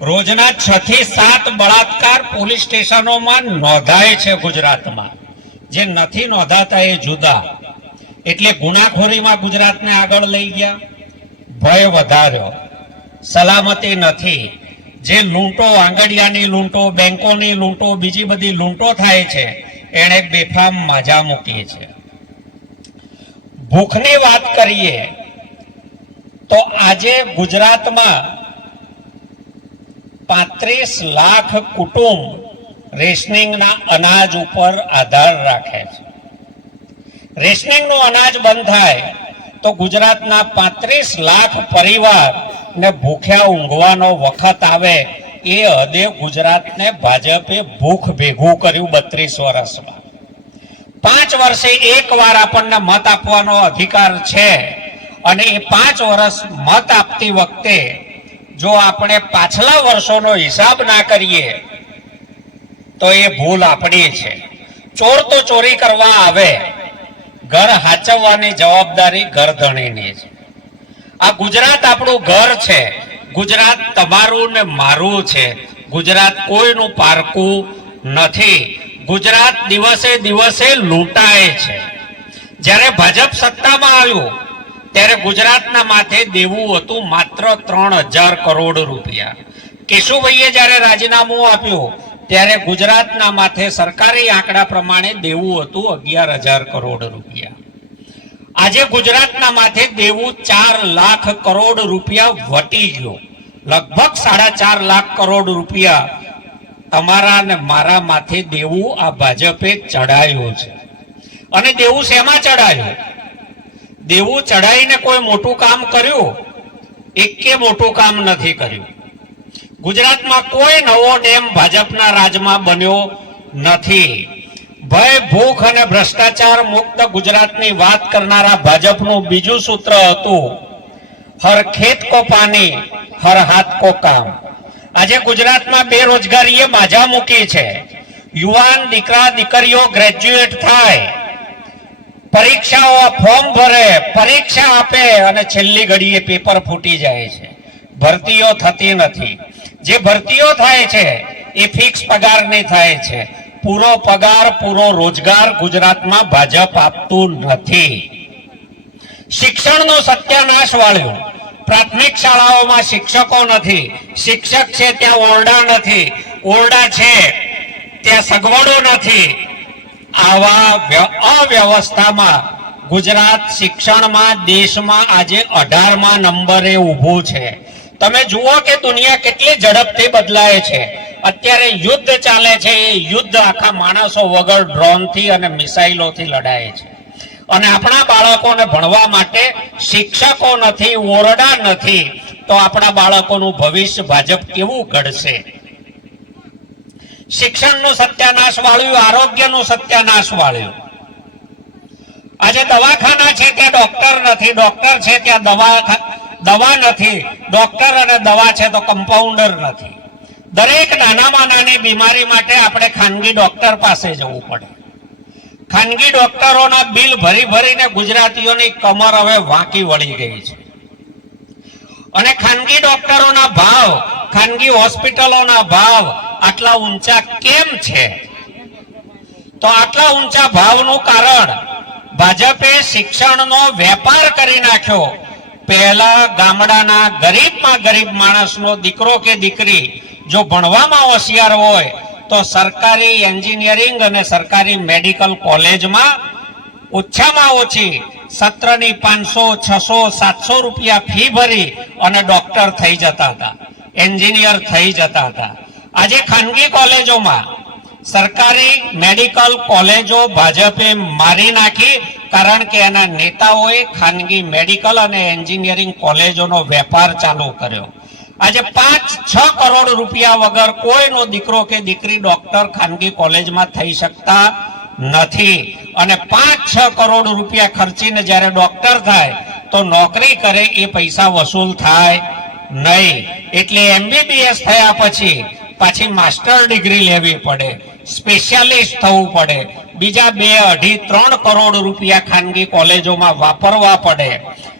રોજના 6 થી 7 બળાત્કાર પોલીસ સ્ટેશનોમાં નોંધાય છે ગુજરાતમાં. જે નથી નોંધાતા એ જુદા. એટલે ગુનાખોરીમાં ગુજરાતને આગળ લઈ ગયા, ભય વધાર્યો, સલામતી નથી. જે લૂંટો, આંગડિયાની લૂંટો, બેંકોની લૂંટો, બીજી બધી લૂંટો થાય છે, એણે બેફામ માજા મૂકી છે. ભૂખની વાત કરીએ તો આજે ગુજરાતમાં 35 લાખ કુટુંબ રેશનિંગના અનાજ ઉપર આધાર રાખે છે. રેશનિંગનું અનાજ બંધ થાય તો ગુજરાતના 35 લાખ પરિવારને ભૂખ્યા ઊંઘવાનો વખત આવે. એ હદે ગુજરાતને ભાજપે ભૂખ ભેગું કર્યું 32 વર્ષમાં. 5 વર્ષે એકવાર આપણને મત આપવાનો અધિકાર છે, અને એ 5 વર્ષ મત આપતી વખતે જો આપણે પાછલા વર્ષોનો હિસાબ ના કરીએ તો એ ભૂલ આપણી છે. ચોર તો ચોરી કરવા આવે, ઘર હાચવવાની જવાબદારી ઘરધણીની છે. આ ગુજરાત આપણું ઘર છે. ગુજરાત તમારું ને મારું છે. ગુજરાત કોઈનું પારકું નથી. ગુજરાત દિવસે દિવસે લૂંટાય છે. જ્યારે ભાજપ સત્તામાં આવ્યું ત્યારે ગુજરાતના માથે દેવું હતું માત્ર 3000 કરોડ રૂપિયા. કેશુભાઈએ જ્યારે રાજીનામું આપ્યું ત્યારે ગુજરાતના માથે સરકારી આંકડા પ્રમાણે દેવું હતું 11000 કરોડ રૂપિયા. આજે ગુજરાતના માથે દેવું 4 લાખ કરોડ રૂપિયા વટી ગયો. લગભગ 4.5 લાખ કરોડ રૂપિયા તમારા ને મારા માથે દેવું આ ભાજપે ચડાયું છે. અને દેવું શેમાં ચડાયું? દેવું ચડાઈને કોઈ મોટું કામ કર્યું? એકે મોટું કામ નથી કર્યું. ગુજરાતમાં કોઈ નવો ડેમ ભાજપના રાજમાં બન્યો નથી. ભય, ભૂખ અને ભ્રષ્ટાચાર મુક્ત ગુજરાતની વાત કરનારા ભાજપનું બીજું સૂત્ર હતું, હર ખેત કો પાણી, હર હાથ કો કામ. આજે ગુજરાતમાં બેરોજગારીએ માજા મૂકી છે. યુવાન દીકરા દીકરીઓ ગ્રેજ્યુએટ થાય, પરીક્ષાઓ ફોર્મ ભરે, પરીક્ષા આપે અને છેલ્લી ઘડીએ પેપર ફૂટી જાય છે. ભરતીઓ થતી નથી. જે ભરતીઓ થાય છે એ ફિક્સ પગારની થાય છે. પૂરો પગાર, પૂરો રોજગાર ગુજરાતમાં ભાજપ આપતું નથી. શિક્ષણનો સત્યાનાશ વાળ્યો. પ્રાથમિક શાળાઓમાં શિક્ષકો નથી. શિક્ષક છે ત્યાં ઓરડા નથી, ઓરડા છે ત્યાં સગવડો નથી. આવા અવ્યવસ્થામાં ગુજરાત શિક્ષણમાં દેશમાં આજે 18મા નંબરે ઊભું છે. તમે જુઓ કે દુનિયા કેટલી ઝડપથી બદલાય છે. અત્યારે યુદ્ધ ચાલે છે. એ યુદ્ધ આખા માણસો વગર ડ્રોનથી અને મિસાઇલોથી લડાય છે. અને આપણા બાળકોને ભણવા માટે શિક્ષકો નથી, ઓરડા નથી, તો આપણા બાળકોનું ભવિષ્ય ભાજપ કેવું ઘડશે? શિક્ષણનું સત્યાનાશ વાળ્યું, આરોગ્યનું સત્યાનાશ વાળ્યું. આજે દવાખાના છે ત્યાં ડોક્ટર નથી, ડોક્ટર છે ત્યાં દવા નથી, ડોક્ટર અને દવા છે તો કમ્પાઉન્ડર નથી. દરેક નાનામાં નાની બીમારી માટે આપણે ખાનગી ડોક્ટર પાસે જવું પડે. ખાનગી ડોક્ટરોના બિલ ભરી ભરીને ગુજરાતીઓની કમર હવે વાંકી વળી ગઈ છે. અને ખાનગી ડોક્ટરોના ભાવ, ખાનગી હોસ્પિટલોના ભાવ આટલા ઊંચા કેમ છે? તો આટલા ઊંચા ભાવનું કારણ ભાજપે શિક્ષણનો વેપાર કરી નાખ્યો. પહેલા ગામડાના ગરીબમાં ગરીબ માણસનો દીકરો કે દીકરી જો ભણવામાં હોશિયાર હોય તો સરકારી એન્જિનિયરિંગ અને સરકારી મેડિકલ કોલેજમાં ઓછામાં ઓછી સત્રની 500, 600, 700 રૂપિયા ફી ભરી અને ડોક્ટર થઈ જતા હતા, એન્જિનિયર થઈ જતા હતા. આજે ખાનગી કોલેજોમાં સરકારી મેડિકલ કોલેજો ભાજપે મારી નાખી, કારણ કે એના નેતાઓએ ખાનગી મેડિકલ અને એન્જિનિયરિંગ કોલેજોનો વેપાર ચાલુ કર્યો. આજે 5-6 કરોડ રૂપિયા વગર કોઈનો દીકરો કે દીકરી ડોક્ટર ખાનગી કોલેજમાં થઈ શકતા નથી. અને 5-6 કરોડ રૂપિયા ખર્ચીને જ્યારે ડોક્ટર થાય તો નોકરી કરે એ પૈસા વસૂલ થાય નહીં. એટલે MBBS થયા પછી પાછી માસ્ટર ડિગ્રી લેવી પડે, સ્પેશિયાલિસ્ટ થવું પડે, બીજા 2, 2.5, 3 કરોડ રૂપિયા ખાનગી કોલેજોમાં વાપરવા પડે.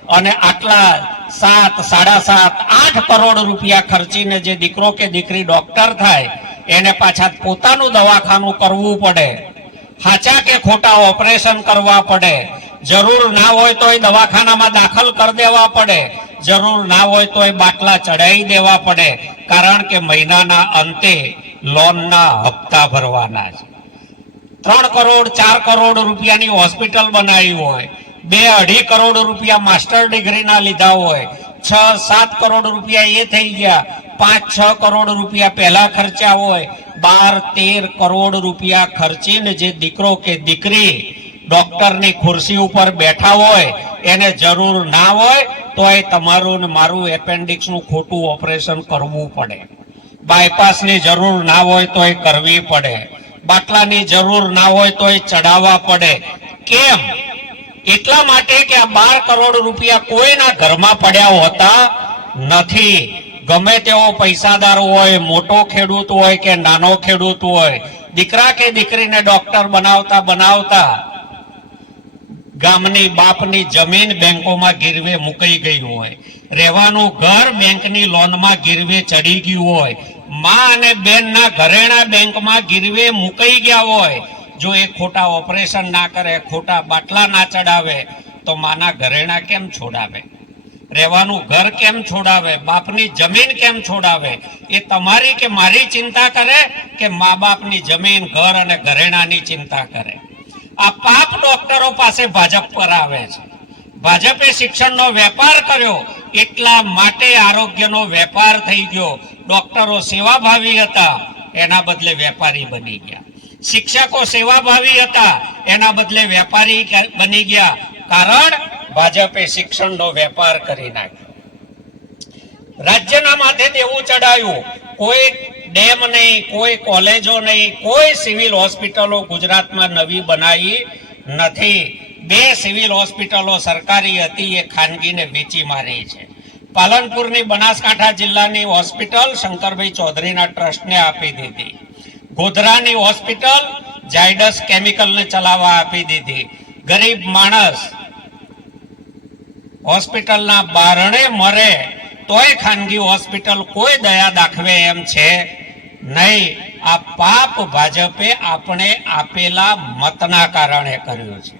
અને આટલા 7, 7.5, 8 કરોડ રૂપિયા ખર્ચીને જે દીકરો કે દીકરી ડોક્ટર થાય એને પાછા પોતાનું દવાખાનું કરવું પડે, સાચા કે ખોટા ઓપરેશન કરવા પડે, જરૂર ના હોય તો એ દવાખાનામાં દાખલ કરી દેવા પડે, જરૂર ના હોય તો એ બાટલા ચડાવી દેવા પડે, કારણ કે મહિનાના અંતે લોનના હપ્તા ભરવાના છે. 3 કરોડ 4 કરોડ રૂપિયાની હોસ્પિટલ બનાવી હોય, 2-2.5 કરોડ રૂપિયા માસ્ટર ડિગ્રીના લીધા હોય, 6-7 કરોડ રૂપિયા એ થઈ ગયા, 5-6 કરોડ રૂપિયા પહેલા ખર્ચા હોય, 12-13 કરોડ રૂપિયા ખર્ચીને જે દીકરો કે દીકરી ડોક્ટરની ખુરશી ઉપર બેઠા હોય એને જરૂર ના હોય તો એ તમારું ને મારું એપેન્ડિક્સનું ખોટું ઓપરેશન કરવું પડે, બાયપાસની જરૂર ના હોય તો એ કરવી પડે, બાટલાની જરૂર ના હોય તો એ ચડાવવા પડે. કેમ? એટલા માટે કે આ 12 કરોડ રૂપિયા કોઈના ઘરમાં પડ્યા હોતા નથી. ગમે તેવો પૈસાદાર હોય, મોટો ખેડૂત હોય કે નાનો ખેડૂત હોય, દીકરા કે દીકરીને ડોક્ટર બનાવતા બનાવતા ગામની બાપની જમીન બેંકોમાં ગીરવે મુકાઈ ગઈ હોય, રહેવાનું ઘર બેંકની લોનમાં ગીરવે ચડી ગયું હોય, માં અને બેનના ઘરેણા બેંકમાં ગીરવે મુકાઈ ગયા હોય, જો એ ખોટા ઓપરેશન ના કરે, ખોટા બાટલા ના ચડાવે તો માના ઘરેણા કેમ છોડાવે, રહેવાનું ઘર કેમ છોડાવે, બાપની જમીન કેમ છોડાવે? એ તમારી કે મારી ચિંતા કરે કે મા બાપની જમીન, ઘર અને ઘરેણાની ચિંતા કરે? આ પાપ ડોક્ટરો પાસે ભાજપ પર આવે છે. ભાજપે શિક્ષણનો વેપાર કર્યો એટલા માટે આરોગ્યનો વેપાર થઈ ગયો. ડોક્ટરો સેવાભાવી હતા, એના બદલે વેપારી બની ગયા. શિક્ષકો સેવાભાવી હતા, એના બદલે વેપારી બની ગયા. કારણ ભાજપે શિક્ષણનો વેપાર કરી નાખ્યો. રાજ્યના માથે દેવું ચડાયું. કોઈ ડેમ નહીં, કોઈ કોલેજો નહીં, કોઈ સિવિલ હોસ્પિટલો ગુજરાતમાં નવી બનાવી નથી. 2 સિવિલ હોસ્પિટલો સરકારી હતી એ ખાનગીને વેચી મારી છે. પાલનપુરની બનાસકાંઠા જિલ્લાની હોસ્પિટલ શંકરભાઈ ચૌધરીના ટ્રસ્ટને આપી દીધી. ગોધરાની હોસ્પિટલ ઝાયડસ કેમિકલને ચલાવવા આપી દીધી. ગરીબ માણસ હોસ્પિટલના બારણે મરે તોય ખાનગી હોસ્પિટલ કોઈ દયા દાખવે એમ છે નહીં. આ પાપ ભાજપે આપણે આપેલા મતના કારણે કર્યું છે.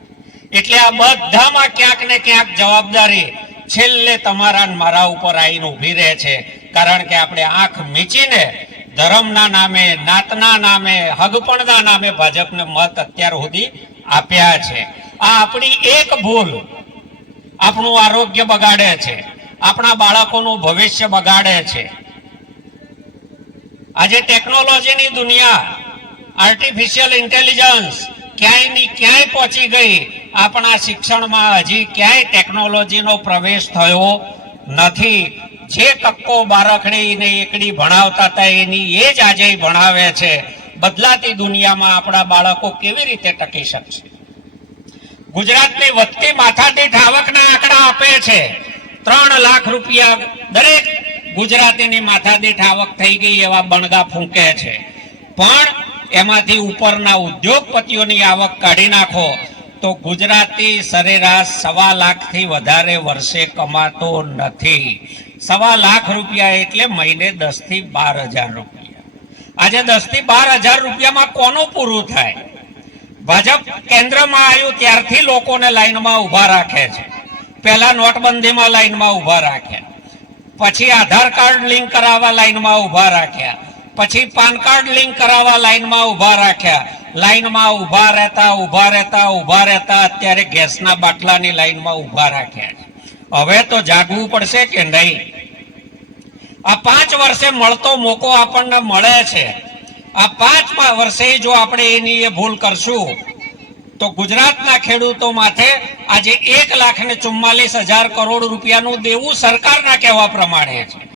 એટલે આ બધામાં ક્યાંક ને ક્યાંક જવાબદારી છેલ્લે તમારા મારા ઉપર આવીને ઊભી રહે છે. કારણ કે આપણે આંખ મીચીને ધર્મના નામે, નાતના નામે, હગપણના નામે ભાજપને મત અત્યાર સુધી આપ્યા છે. આ આપણી એક ભૂલ આપણું આરોગ્ય બગાડે છે, આપણા બાળકોનું ભવિષ્ય બગાડે છે. આજે ટેકનોલોજીની દુનિયા, આર્ટિફિશિયલ ઇન્ટેલિજન્સ ક્યાંય ની ક્યાંય પહોંચી ગઈ. આપણા શિક્ષણમાં હજી ક્યાંય ટેકનોલોજીનો પ્રવેશ થયો નથી. જે કક્કો બારખડી ને એકડી ભણાવતા હતા એની એ જ આજે ભણાવે છે. બદલાતી દુનિયામાં આપણા બાળકો કેવી રીતે ટકી શકશે? ગુજરાતની વધતી માથાદીઠ આવકના આંકડા આપે છે 3 લાખ રૂપિયા દરેક ગુજરાતીની માથાદીઠ આવક થઈ ગઈ એવા બણગા ફૂંકે છે. પણ એમાંથી ઉપરના ઉદ્યોગપતિઓની આવક કાઢી નાખો તો ગુજરાતી સરેરાશ 1.25 લાખથી વધારે વર્ષે કમાતો નથી. 1.25 લાખ રૂપિયા એટલે મહિને 10 થી 12 હજાર રૂપિયા. આજે 10 થી 12 હજાર રૂપિયામાં કોનું પૂરું થાય? ભાજપ કેન્દ્રમાં આવ્યું ત્યારથી લોકોને લાઈનમાં ઉભા રાખે છે. પહેલા નોટબંધીમાં લાઈનમાં ઉભા રાખ્યા, પછી આધાર કાર્ડ લિંક કરાવવા લાઈનમાં ઉભા રાખ્યા, પછી પાન કાર્ડ લિંક કરાવવા લાઈનમાં ઉભા રાખ્યા. લાઈનમાં ઉભા રહેતા અત્યારે ગેસના બાટલાની લાઈનમાં ઉભા રાખ્યા છે. હવે તો જાગવું પડશે કે નહીં? આ 5 વર્ષે મળતો મોકો આપણને મળે છે. આ 5 વર્ષે જો આપણે એની એ ભૂલ કરશું તો ગુજરાતના ખેડૂતો માથે આજે 1,44,000 કરોડ રૂપિયાનું દેવું સરકારના કહેવા પ્રમાણે છે.